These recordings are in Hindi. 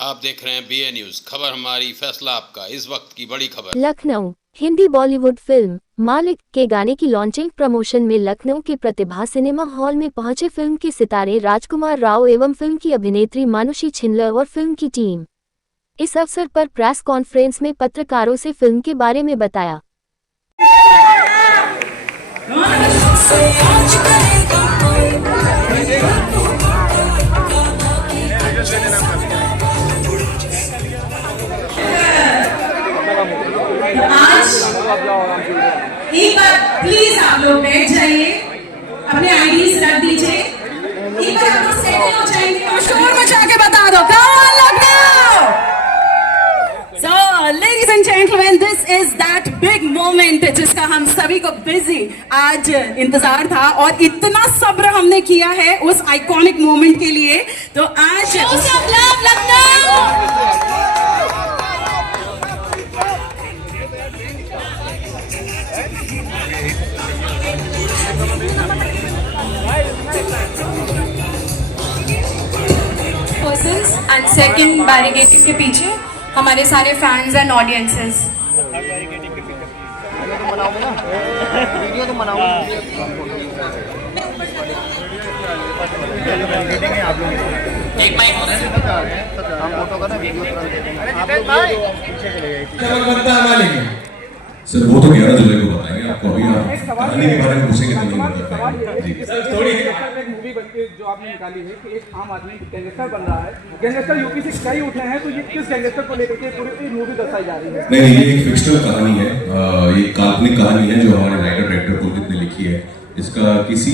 आप देख रहे हैं BA न्यूज, खबर हमारी फैसला आपका। इस वक्त की बड़ी खबर। लखनऊ हिंदी बॉलीवुड फिल्म मालिक के गाने की लॉन्चिंग प्रमोशन में लखनऊ के प्रतिभा सिनेमा हॉल में पहुंचे फिल्म के सितारे राजकुमार राव एवं फिल्म की अभिनेत्री मानुषी छिल्लर और फिल्म की टीम। इस अवसर पर प्रेस कॉन्फ्रेंस में पत्रकारों से फिल्म के बारे में बताया। एक बार प्लीज आप लोग बैठ जाइए, अपने आईडीज रख दीजिए। एक बार आप लोग सेटल हो जाएंगे और शोर मचा के बता दो कौन Lucknow. So ladies and gentlemen, this is that big moment जिसका हम सभी को बिजी आज इंतजार था और इतना सब्र हमने किया है उस आइकॉनिक मोमेंट के लिए। तो आज Lucknow persons and second barricading के पीछे हमारे सारे फैंस एंड ऑडियंसेस। सर वो तो 11 जुलाई को बताएंगे आपको। अभी आप कहानी के बारे में पूछेंगे तो नहीं बता पाएंगे। सर थोड़ी एक मूवी बनके जो आपने निकाली है कि एक आम आदमी गैंगस्टर बन रहा है, गैंगस्टर यूपी से कई उठे हैं, तो ये किस गैंगस्टर को लेकर के पूरी मूवी दर्शाई जा रही है? नहीं, ये एक फिक्शनल कहानी है, ये काल्पनिक कहानी है जो हमारे राइटर डायरेक्टर पुलकित ने लिखी है। इसका किसी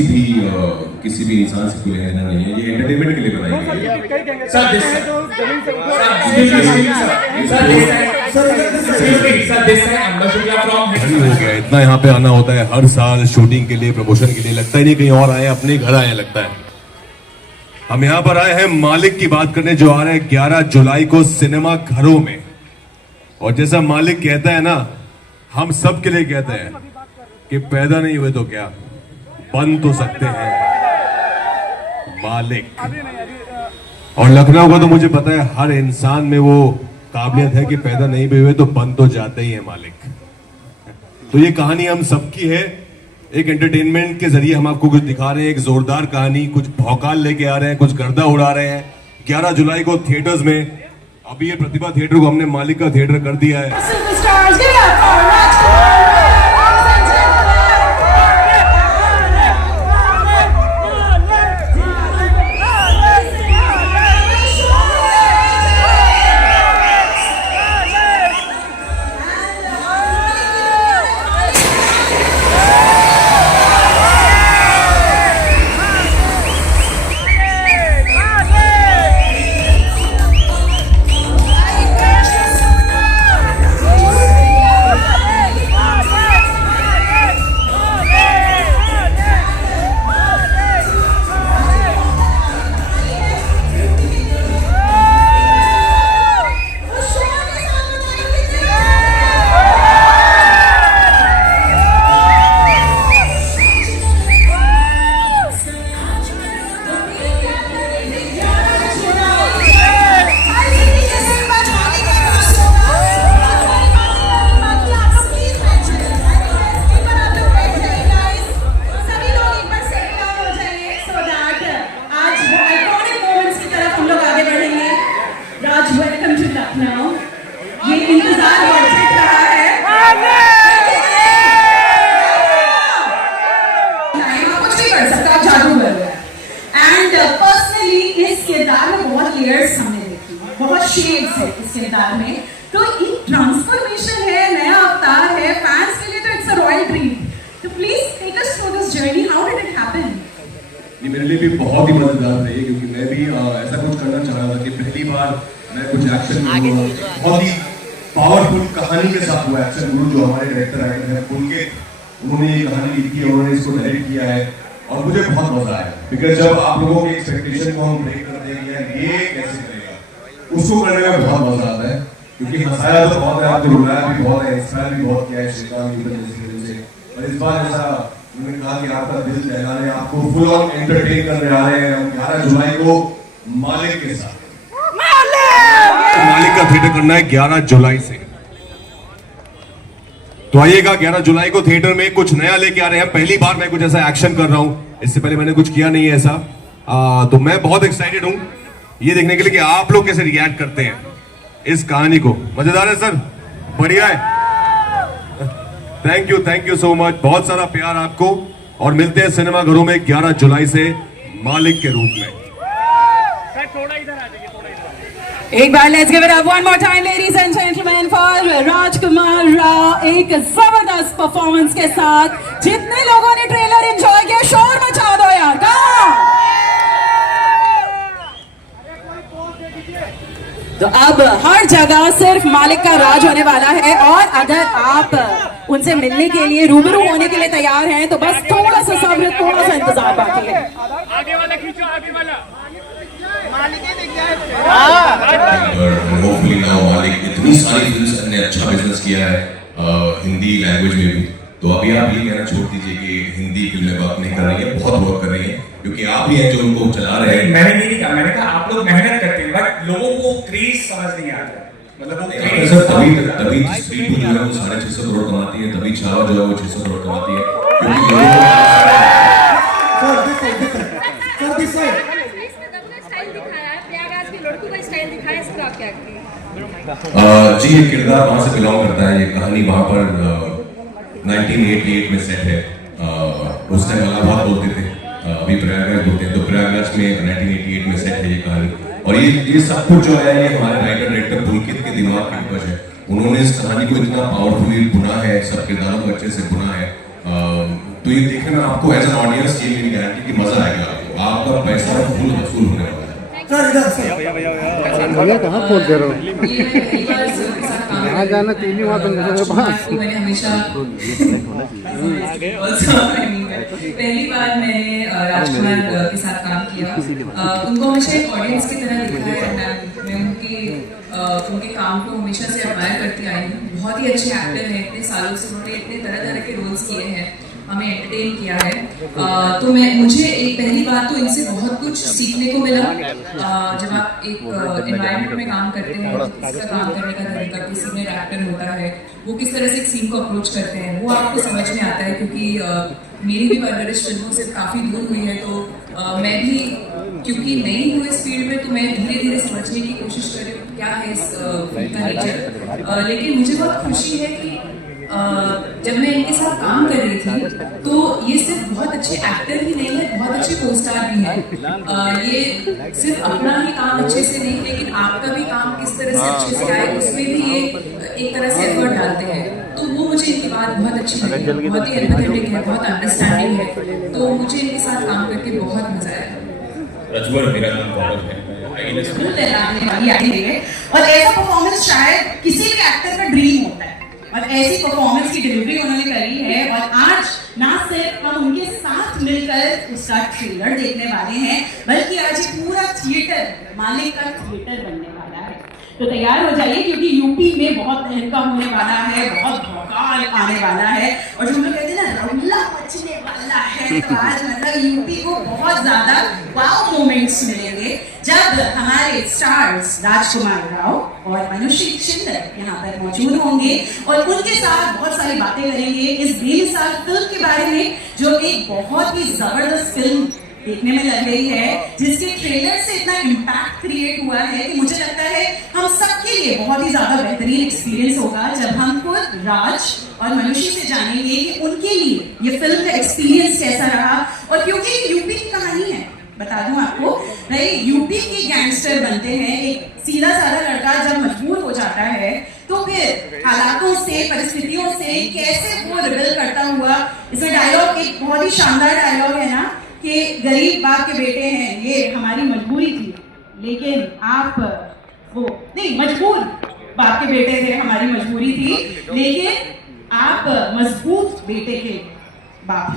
भी इंसान से कोई लेना नहीं है, ये एंटरटेनमेंट के लिए बनाई गई है। इतना यहाँ पे आना होता है हर साल शूटिंग के लिए, प्रमोशन के लिए, लगता ही नहीं कहीं और आए, अपने घर आए लगता है। हम यहाँ पर आए हैं मालिक की बात करने, जो आ रहे हैं 11 जुलाई को सिनेमा घरों में। और जैसा मालिक कहता है ना, हम सब के लिए कहते हैं कि पैदा नहीं हुए तो क्या, बन तो सकते हैं मालिक। और लखनऊ का तो मुझे पता है हर इंसान में वो काबिलियत है कि पैदा नहीं भी हुए तो बन तो जाते ही है मालिक। तो ये कहानी हम सबकी है, एक एंटरटेनमेंट के जरिए हम आपको कुछ दिखा रहे हैं, एक जोरदार कहानी, कुछ भौकाल लेके आ रहे हैं, कुछ गर्दा उड़ा रहे हैं। 11 जुलाई को थिएटर्स में, अभी ये प्रतिभा थिएटर को हमने मालिक का थिएटर कर दिया है। ये इंतजार बढ़ रहा है, कुछ भी कर सकता है, जादूगर है। एंड पर्सनली इस किरदार में बहुत लेयर्स हमने देखी, बहुत शेड्स है इस किरदार में। तो एक ट्रांसफॉर्मेशन है, नया अवतार है, फैंस के लिए तो इट्स अ रॉयल ड्रीम। तो please take us through this journey, how did it happen? ये मेरे लिए भी बहुत ही मजेदार रही है, क्योंकि मैं भी ऐसा कुछ करना चाह रहा था कि पहली बार मैं कुछ एक्शन बहुत ही पावरफुल कहानी के साथ हुआ। एक्शन गुरु जो हमारे डायरेक्टर आए हैं पुलकित, उन्होंने ये कहानी लिखी है, उन्होंने इसको डायरेक्ट किया है और मुझे बहुत मजा आया। बिकॉज जब आप लोगों की एक्सपेक्टेशन को हम ब्रेक कर देंगे, ये कैसे करेगा, उसको करने में बहुत मजा आता है। क्योंकि हंसाया तो बहुत है, आपने रुलाया भी बहुत है, इंस्पायर भी बहुत किया है श्रीकांत की वजह से। और इस बार जैसा उन्होंने कहा कि आपका दिल दहलाने, आपको फुल ऑन एंटरटेन करने आ रहे हैं हम 11 जुलाई को मालिक के साथ। मालिक का थिएटर करना है 11 जुलाई से। तो आइएगा 11 जुलाई को थिएटर में कुछ नया लेके आ रहे हैं। पहली बार मैं कुछ ऐसा एक्शन कर रहा हूं, इससे पहले मैंने कुछ किया नहीं है ऐसा। तो मैं बहुत एक्साइटेड हूं ये देखने के लिए कि आप लोग कैसे रिएक्ट करते हैं इस कहानी को। मजेदार है सर, बढ़िया है। थैंक यू सो मच, बहुत सारा प्यार आपको, और मिलते हैं सिनेमा घरों में 11 जुलाई से मालिक के रूप में। एक बार let's give it up one more time ladies and gentleman for Rajkumar Rao, एक जबरदस्त परफॉर्मेंस के साथ। जितने लोगों ने ट्रेलर एंजॉय किया शोर मचा दो यार। तो अब हर जगह सिर्फ मालिक का राज होने वाला है, और अगर आप उनसे मिलने के लिए रूबरू होने के लिए तैयार हैं तो बस थोड़ा सा सब्र, थोड़ा सा इंतजार बाकी है। आगे वाला खींचो, आगे वाला। होपफुली नाउ मालिक इतनी सारी फिल्म्स ने अच्छा बिजनेस किया है हिंदी लैंग्वेज में भी, तो अभी आप ये कहना छोड़ दीजिए कि हिंदी फिल्में वर्क नहीं कर रही है, बहुत वर्क कर रही है, क्योंकि आप ही हैं जो उनको चला रहे हैं। मैंने नहीं कहा, मैंने कहा आप लोग मेहनत करते हैं, बट लोगों को क्रेज समझ नहीं आता। मतलब वो क्रेज सर तभी स्पीड जो है वो 650 करोड़ कमाती है, तभी छावा जो है वो 600 करोड़ कमाती है, क्योंकि लोगों जी ये किरदार वहां से बिलोंग करता है। ये कहानी वहां पर 1988 में सेट है। उस टाइम इलाहाबाद बोलते थे, अभी प्रयागराज बोलते हैं, तो प्रयागराज में 1988 में सेट है ये कहानी। और ये सब कुछ जो है ये हमारे राइटर डायरेक्टर पुलकित के दिमाग की उपज है। उन्होंने इस कहानी को इतना पावरफुली बुना है, सब किरदारों को अच्छे से बुना है। तो ये देखने में आपको एज एन ऑडियंस ये मेरी गारंटी कि मजा आएगा आपको, आपका पैसा फुल वसूल होने वाला है। भैया कहाँ खोल दे रहे हो? यहाँ जाना तीन ही वहाँ मैंने हमेशा पहली बार मैंने राजकुमार के साथ काम किया, उनको हमेशा एक ऑडियंस की तरह देखा है। मैं उनके काम को हमेशा से एडमायर करती आई हूँ। बहुत ही अच्छे एक्टर हैं, इतने सालों से उन्होंने इतने तरह तरह के रोल्स किए हैं, हमें एंटरटेन किया है। तो मुझे एक पहली बात तो इनसे बहुत कुछ सीखने को मिला। जब आप एक एनवायरनमेंट में काम करते हैं, किसका काम करने का तरीका, किसी में एक्टर होता है, वो किस तरह से एक सीन को अप्रोच करते हैं, वो आपको समझ में आता है। क्योंकि मेरी भी परवरिश फिल्मों से काफ़ी दूर हुई है, तो मैं भी क्योंकि नई हूँ इस फील्ड में, तो मैं धीरे धीरे समझने की कोशिश कर रही हूँ क्या है इस फिल्म का नेचर। लेकिन मुझे बहुत खुशी है कि जब मैं इनके साथ काम कर रही थी तो ये सिर्फ बहुत अच्छे एक्टर ही नहीं है, बहुत अच्छे को स्टार भी हैं। ये सिर्फ अपना ही काम अच्छे से नहीं, लेकिन आपका भी काम किस तरह से अच्छे से आए उसमें भी ये एक तरह से एफर्ट डालते हैं। तो वो मुझे इनकी बात बहुत अच्छी लगी, बहुत ही एम्पैथेटिक है, बहुत अंडरस्टैंडिंग है, तो मुझे इनके साथ काम करके बहुत मजा आया। रजवर मेरा नाम गौरव है। और ऐसा परफॉर्मेंस शायद किसी भी एक्टर का ड्रीम होता है, और ऐसी परफॉर्मेंस की डिलीवरी उन्होंने करी है। और आज ना सिर्फ हम उनके साथ मिलकर उसका ट्रेलर देखने वाले हैं, बल्कि आज ये पूरा थिएटर मालिक का थिएटर बनने वाला है। तो तैयार हो जाइए, क्योंकि यूपी में बहुत तहलका होने वाला है, बहुत भौकाल आने वाला है, और जो हम लोग कहते हैं ना रौला मचने वाला है। तो आज मतलब यूपी को बहुत ज्यादा वाव मोमेंट्स मिलेंगे जब हमारे स्टार्स राजकुमार राव और मनुषी छिल्लर यहाँ पर मौजूद होंगे, और उनके साथ बहुत सारी बातें करेंगे इस बेमिसाल फिल्म के बारे में, जो एक बहुत ही जबरदस्त फिल्म देखने में लग रही है, जिसके ट्रेलर से इतना इम्पैक्ट क्रिएट हुआ है कि मुझे लगता है हम सबके लिए बहुत ही ज्यादा बेहतरीन एक्सपीरियंस होगा जब हम खुद राज और मनुषी से जानेंगे कि उनके लिए ये फिल्म का एक्सपीरियंस कैसा रहा। और क्योंकि यूपी की कहानी है, बता दूं आपको, भाई यूपी के गैंगस्टर बनते हैं, एक सीधा साधा लड़का जब मजबूर हो जाता है तो फिर हालातों से, परिस्थितियों से कैसे वो रिबेल करता हुआ। इसमें डायलॉग एक बहुत ही शानदार डायलॉग है ना कि गरीब बाप के बेटे हैं, ये हमारी मजबूरी थी, लेकिन आप वो नहीं, मजबूर बाप के बेटे थे, हमारी मजबूरी थी, लेकिन आप मजबूत बेटे के बाप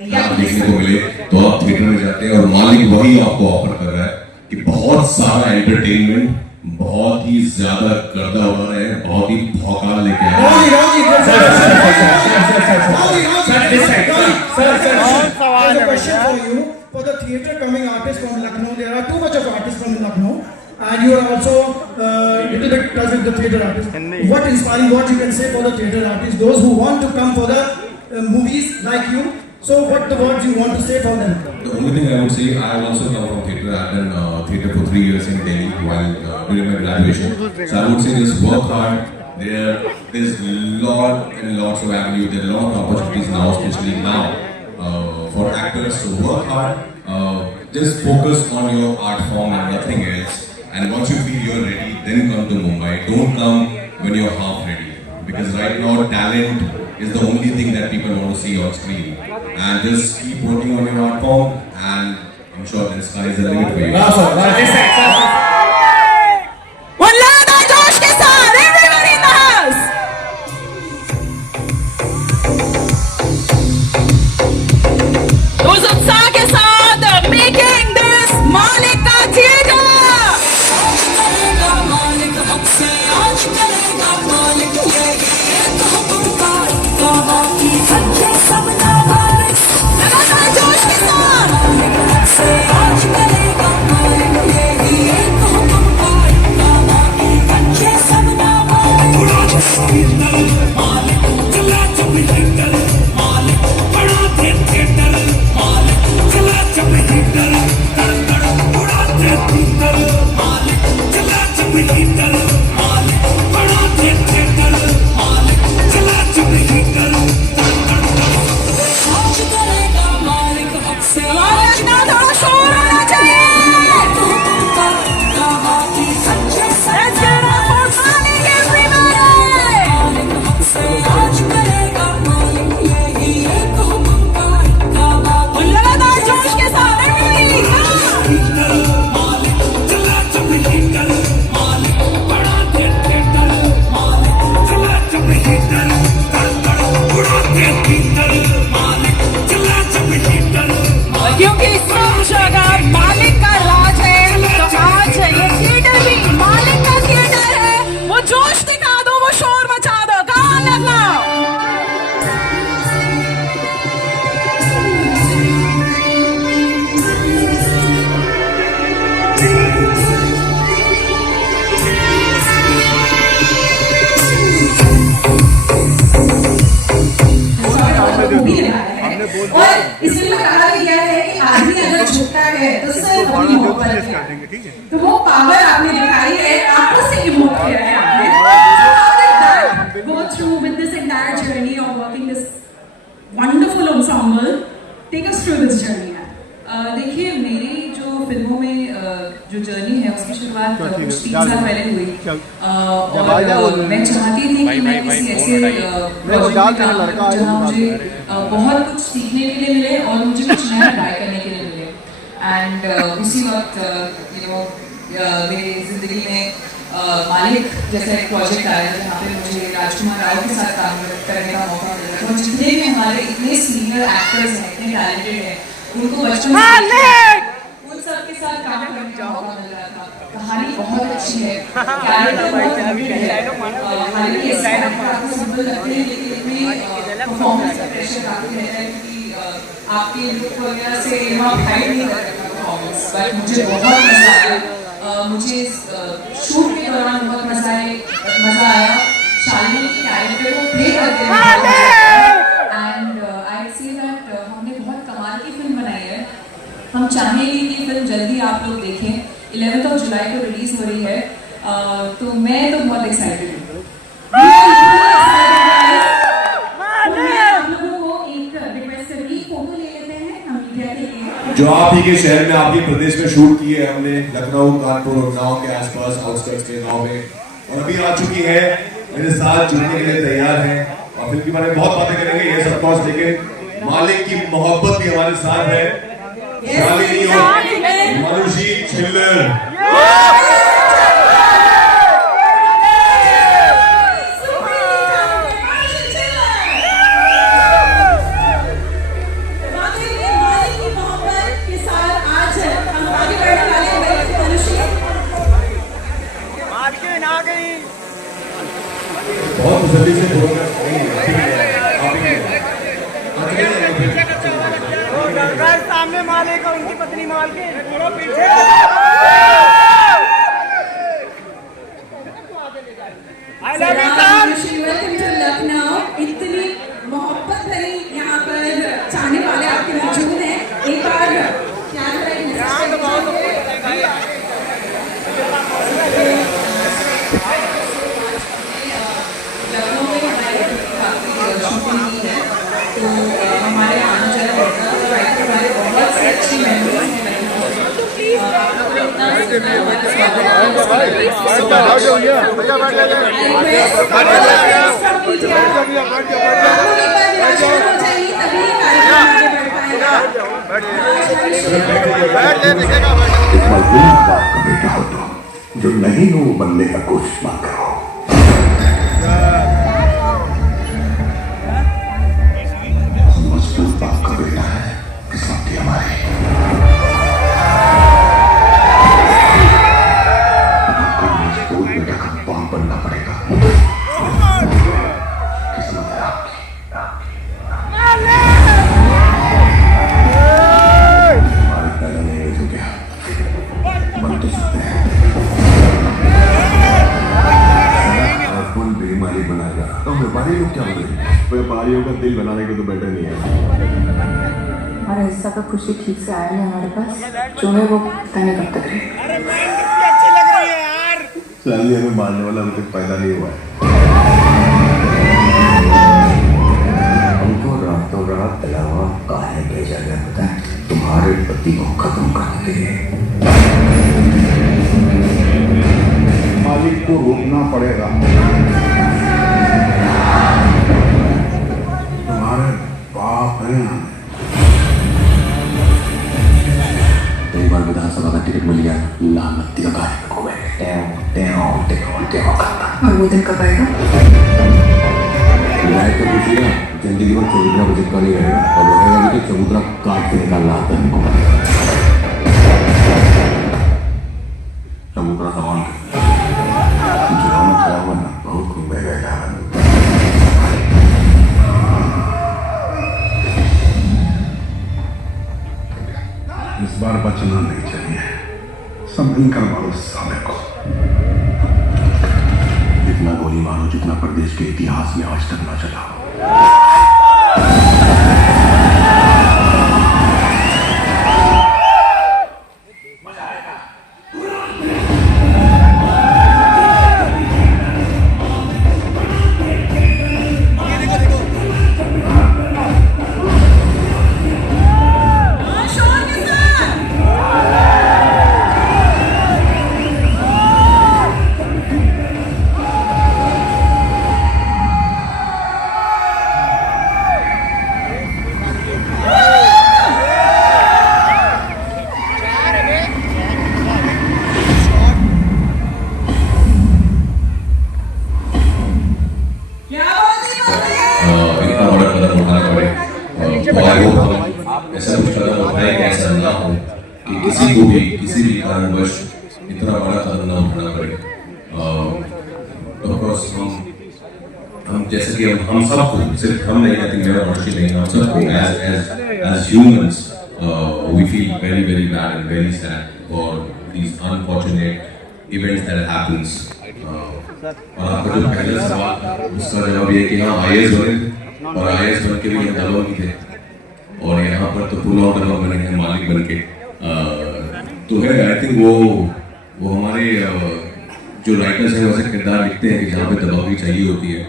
आप देखने को मिले तो आप थिएटर में जाते हैं और मालिक वही आपको ऑफर कर रहा है कि बहुत सारा एंटरटेनमेंट, बहुत ही ज्यादा गर्दा हो रहा है, बहुत ही भौकाल लेके आए। For the theatre coming artists from Lucknow, there are too much of artists from Lucknow, and you are also little bit touch with the theatre artists. What inspiring, what you can say for the theatre artists, those who want to come for the movies like you. So what the words you want to say for them? The only thing I would say, I have also come from theatre. I've done theatre for 3 years in Delhi while during my graduation. So I would say just work hard. There's lot and lots of avenues. There are a lot of opportunities now, especially now for actors to work hard. Just focus on your art form and nothing else. And once you feel you're ready, then come to Mumbai. Don't come when you're half ready. Because right now, talent is the only thing that people want to see on screen. And just keep working on your art form, and I'm sure the sky is the limit for you. One love and जोश के साथ, everybody in the house. उस उत्साह के साथ making this मालिक का थिएटर. लगातार जोश के साथ. क्योंकि सब जगह मालिक का राज है, तो आज ये थिएटर भी मालिक का थिएटर है. वो जोश दिखा दो, वो शोर मचा दो. कहाँ लगना? और इसमें कहा गया है कि आदमी अगर झुकता है तो सिर्फ अपनी मोहब्बत है. तो वो पावर आपने दिखाई है, आंखों से इमोट किया है आपने. Go through with this entire journey of working this wonderful ensemble. Take us through this journey. देखिए, मेरी जो फिल्मों में जो जर्नी है उसकी शुरुआत कुछ 3 साल पहले हुई. और मैं चाहती थी कि मैं किसी ऐसे प्रोजेक्ट में काम करूं जहाँ मुझे बहुत कुछ सीखने के लिए मिले और मुझे कुछ नया ट्राई करने के लिए मिले. एंड उसी वक्त मेरी जिंदगी में मालिक जैसा एक प्रोजेक्ट आया जहाँ पे मुझे राजकुमार राव के साथ काम करने का मौका मिला. और जितने भी हमारे इतने सीनियर एक्टर्स हैं, इतने टैलेंटेड हैं, उनको बचपन उन सब के साथ काम करने का मौका मिल रहा था. कहानी बहुत अच्छी है, कैरेक्टर बहुत गंभीर है. हालांकि इस कैरेक्टर आपको सिंपल लगते हैं, लेकिन इतनी परफॉर्मेंस का प्रेशर काफी रहता है क्योंकि आपके लुक वगैरह से आप हाइड नहीं कर सकते परफॉर्मेंस. बट मुझे बहुत मजा आया. मुझे शूट के दौरान बहुत मजा आया शालिनी के कैरेक्टर को प्ले करके. एंड आई सी दैट हमने बहुत कमाल की फिल्म बनाई है. हम चाहेंगे कि फिल्म जल्दी आप लोग देखें. 11 जुलाई को रिलीज हो रही है. तो मैं तो बहुत एक्साइटेड हूँ. जो आप ही के शहर में, आप ही प्रदेश में शूट किए हैं हमने, लखनऊ, कानपुर और गांव के आसपास, आउटस्कर्ट्स के गांव में, और अभी आ चुकी है मेरे साथ जुड़ने के लिए तैयार हैं. और फिल्म के बारे में बहुत बातें करेंगे, ये सब कुछ, लेकिन मालिक की मोहब्बत भी हमारे साथ है. शालिनी और मानुषी छिल्लर. बहुत जल्दी से बोलना सामने मालिक और उनकी पत्नी माल के पीछे. आप लोग का इतना स्वागत बेटा हो तो जो नहीं हो वो बनने का कोशिश मत करो। मजबूत बाप का बेटा है, किस्मत थी हमारी। मजबूत बेटा का बाप बनना पड़ेगा। किस्मत है आपकी। हमारे पैदा नहीं हो गया, बन तो सकते हैं। बेईमानी बनाएगा तो व्यापारी लोग क्या बोलेंगे? व्यापारियों का दिल बनाने को तो बेटर नहीं है। हमारा हिस्सा का खुशी ठीक से आया नहीं हमारे पास, जो है वो पता नहीं कब तक रहे। सैलरी हमें मारने वाला अभी तक पैदा नहीं हुआ है। हमको रातों रात अलावा काहे भेजा गया पता है? तुम्हारे पति को खत्म करने के लिए। मालिक को रोकना पड़ेगा। तुम्हारे बाप हैं। एक बार विधानसभा का टिकट मिल गया, लानती का कार्य को और वो दिन कब आएगा? तो पूछिएगा, जिंदगी भर चबूतरा बचत कर ही रहेगा और रहेगा भी तो चबूतरा काट के निकालना आता है हमको। चबूतरा सवाल बहुत घूमेगा। इस बार बचना नहीं चाहिए, संभल कर मारो साले को। इतना गोली मारो जितना प्रदेश के इतिहास में आज तक न चला। ऐसा कुछ कदम उठाए कि ऐसा ना हो कि किसी को भी किसी भी कारणवश इतना बड़ा कदम ना उठाना पड़े। हम जैसे कि हम सबको, सिर्फ हम नहीं, आई थिंक मेरा मर्जी नहीं, हम सबको as humans we feel very very bad and very sad for these unfortunate events that happens। और आपका जो पहला सवाल उसका जवाब ये कि हाँ IAS बने और IAS बन के भी हम दलों की थे और यहाँ पर तो फुल ऑन दलों बने हैं मालिक बन के। तो है आई थिंक वो हमारे जो राइटर्स हैं वैसे किरदार लिखते हैं कि जहाँ पे दबावी चाहिए होती है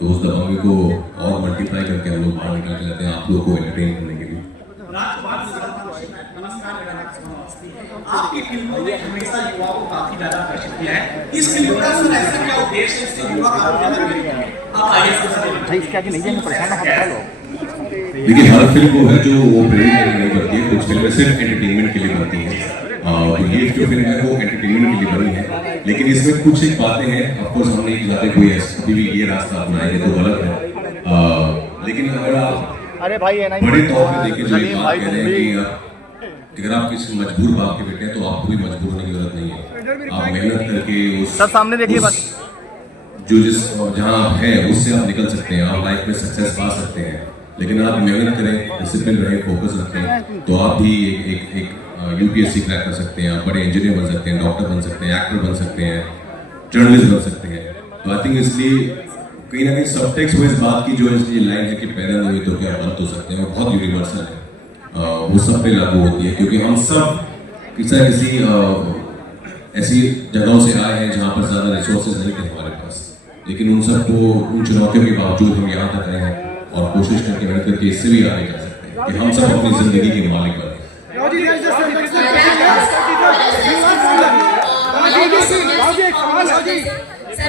तो उस दबावी को और मल्टीप्लाई करके हम लोग बाहर निकल के जाते हैं आप लोगों को एंटरटेन करने के लिए। आपकी फिल्मों ने हमेशा युवाओं को काफी ज्यादा आकर्षित किया है। इस फिल्म का सर ऐसा क्या उद्देश्य है इससे युवा काफी ज्यादा मिल गए? आप आइए देखिए हर फिल्म को है जो वो प्रेरित करने नहीं बनती है, कुछ फिल्में सिर्फ एंटरटेनमेंट के लिए बनती हैं। तो ये जो फिल्म है वो एंटरटेनमेंट के लिए बनी है, लेकिन इसमें कुछ एक बातें हैं ऑफकोर्स हम नहीं चाहते कोई कभी भी ये रास्ता अपनाएंगे तो गलत है। लेकिन अगर आप बड़े तौर पे देखें जो ये बात कह रहे हैं कि अगर आप किसी मजबूर बाप के बेटे हैं तो आपको भी मजबूर होने की जरूरत नहीं है। आप मेहनत करके उस सामने देखिए जो जिस जहाँ आप हैं उससे आप निकल सकते हैं, आप लाइफ में सक्सेस पा सकते हैं। लेकिन आप मेहनत करें, डिसिप्लिन रहे, फोकस रखें तो आप भी एक UPSC क्रैक कर सकते हैं, आप बड़े इंजीनियर बन सकते हैं, डॉक्टर बन सकते हैं, एक्टर बन सकते हैं, जर्नलिस्ट बन सकते हैं। तो आई थिंक इसलिए कहीं ना कहीं सबटेक्स्ट में इस बात की जो ये लाइन है कि पैदा नहीं हुई तो क्या बन तो सकते हैं, बहुत यूनिवर्सल है, वो सब पे लागू होती है क्योंकि हम सब किसी न किसी ऐसी जगहों से आए हैं जहाँ पर ज़्यादा रिसोर्सेज नहीं थे हमारे पास, लेकिन उन सबको उन चुनौतियों के बावजूद हम यहाँ तक आए हैं और कोशिश करके मेहनत करके इससे भी आगे जा सकते हैं कि हम सब अपनी जिंदगी के मालिक बने। सर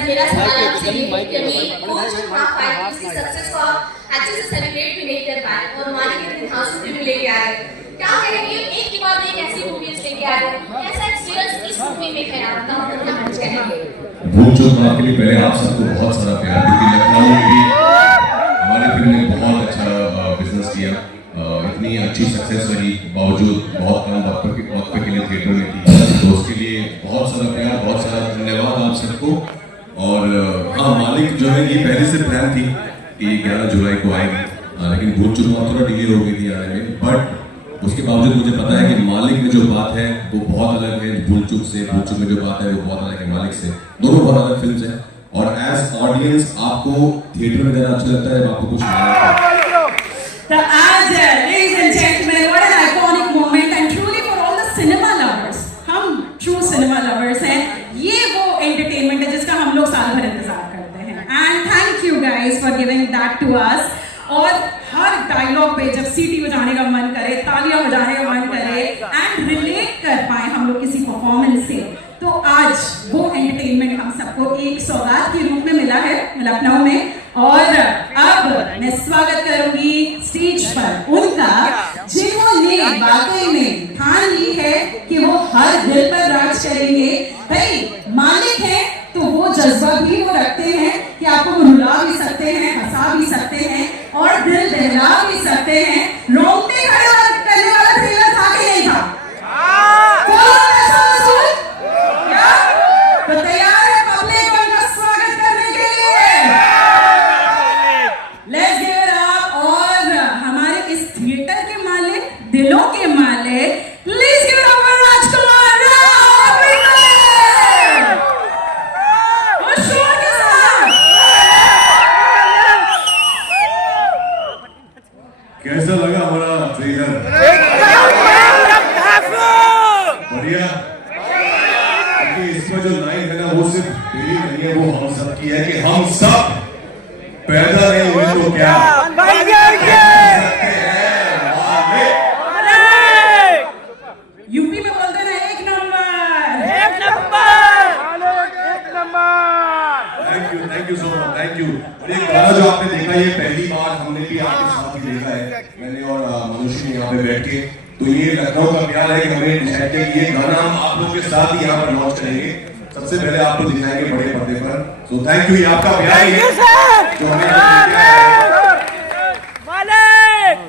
मेरा सवाल आपसे ये है कि अभी वो जो मार्क फाइव उसकी सक्सेस को आप अच्छे से सेलिब्रेट भी नहीं कर पाए और मालिक के दिन हाउस भी लेके आ रहे, क्या कहेंगे? एक के बाद एक ऐसी मूवीज लेके आ रहे हैं, कैसा एक्सपीरियंस इस मूवी में है आपका, मतलब क्या कुछ कहेंगे? भूल चूक माफ के लिए पहले आप सबको बहुत सारा प्यार, क्योंकि लखनऊ में भी हमारी फिल्म ने बहुत अच्छा बिजनेस किया, इतनी अच्छी सक्सेस रही, बावजूद बहुत कम वक्त पे के लिए थिएटर में थी, तो उसके लिए बहुत सारा प्यार, बहुत सारा धन्यवाद आप सबको। और हाँ, मालिक जो है ये पहले से प्लान थी कि 11 जुलाई को आएगी, लेकिन भूल चूक माफ थोड़ा डिले हो गई थी आने में, बट उसके बावजूद मुझे पता है कि मालिक में जो बात है वो बहुत अलग है भूल चूक से, भूल चूक में जो बात है वो बहुत अलग है मालिक से, दोनों बहुत अलग फिल्म है। और एज ऑडियंस आपको थिएटर में जाना अच्छा लगता है, आपको कुछ नया। तो आज ladies and gentlemen, what an iconic moment and truly for all the cinema lovers, हम true cinema lovers हैं, ये वो entertainment है जिसका हम लोग साल भर इंतजार करते हैं, and thank you guys for giving that to us। और हर डायलॉग पे जब सीटी बजाने का मन करे, तालियां बजाने का मन करे एंड रिलेट कर पाए हम लोग किसी परफॉर्मेंस से, तो आज वो एंटरटेनमेंट हम सबको एक सौगात के रूप में मिला है लखनऊ में। और अब मैं स्वागत करूंगी स्टेज पर उनका जिन्होंने वाकई में ठान ली है कि वो हर दिल पर राज करेंगे। भाई मालिक है तो वो जज्बा भी वो रखते हैं कि आपको रुला भी सकते हैं, हंसा भी सकते हैं और दिल दहला भी सकते हैं। रोंगटे खड़े करने वाला ट्रेलर था कि नहीं था? तो तैयार है पब्लिक उनका स्वागत करने के लिए? Let's give it up. और हमारे इस थिएटर के मालिक, दिलों के मालिक, please give it up for Rajkumar Rao. और शोर के साथ कैसा लगा हमारा ट्रेलर? बढ़िया। इसमें जो लाइन है ना वो सिर्फ मेरी नहीं है, वो हम सब की है कि हम सब पैदा नहीं हुए तो क्या यूपी में बोलते ना एक number. Thank you so much, thank you. और ये गाना जो आपने देखा ये पहली बार हमने भी आपके साथ ही देखा है, मैंने और मनुष्य ने यहाँ पे बैठ के, तो ये लखनऊ का प्यार है कि हमें डिसाइड किया कि ये गाना हम आप लोग के साथ ही यहाँ पर लॉन्च करेंगे, सबसे पहले आपको दिखाएंगे बड़े पर्दे पर। सो थैंक यू, ये आपका प्यार ही है जो हमें।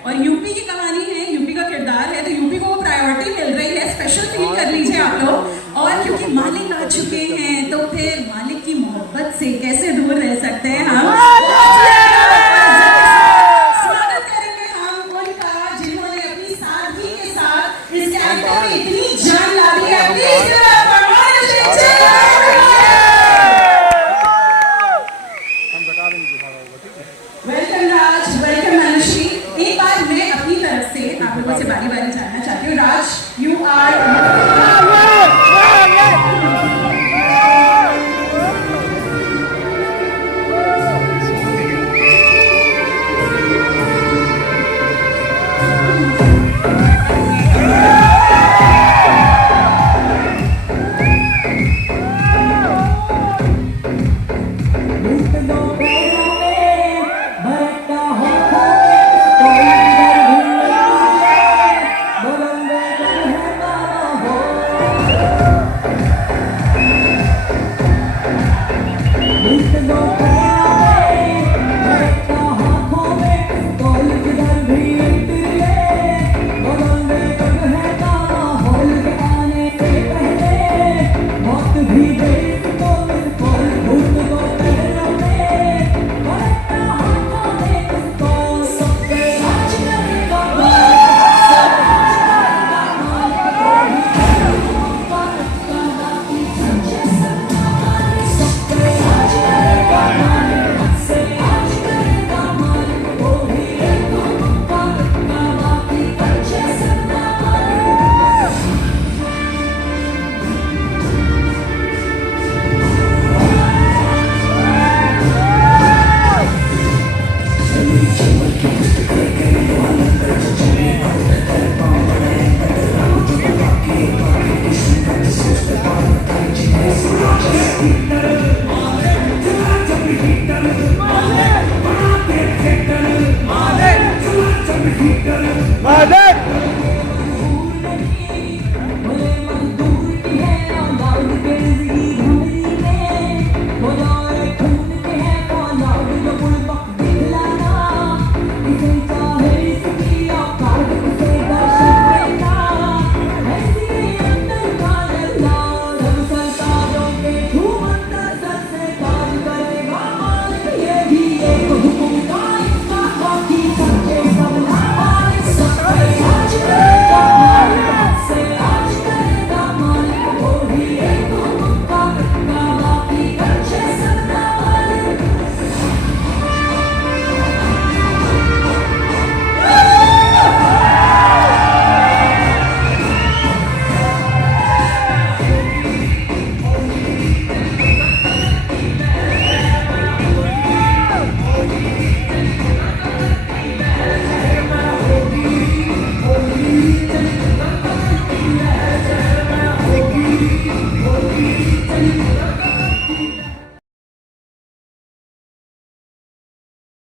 और यूपी की कहानी है, यूपी का किरदार है, तो यूपी को वो प्रायोरिटी मिल रही है, स्पेशल फील कर लीजिए आप लोग। और क्योंकि मालिक आ चुके हैं तो फिर मालिक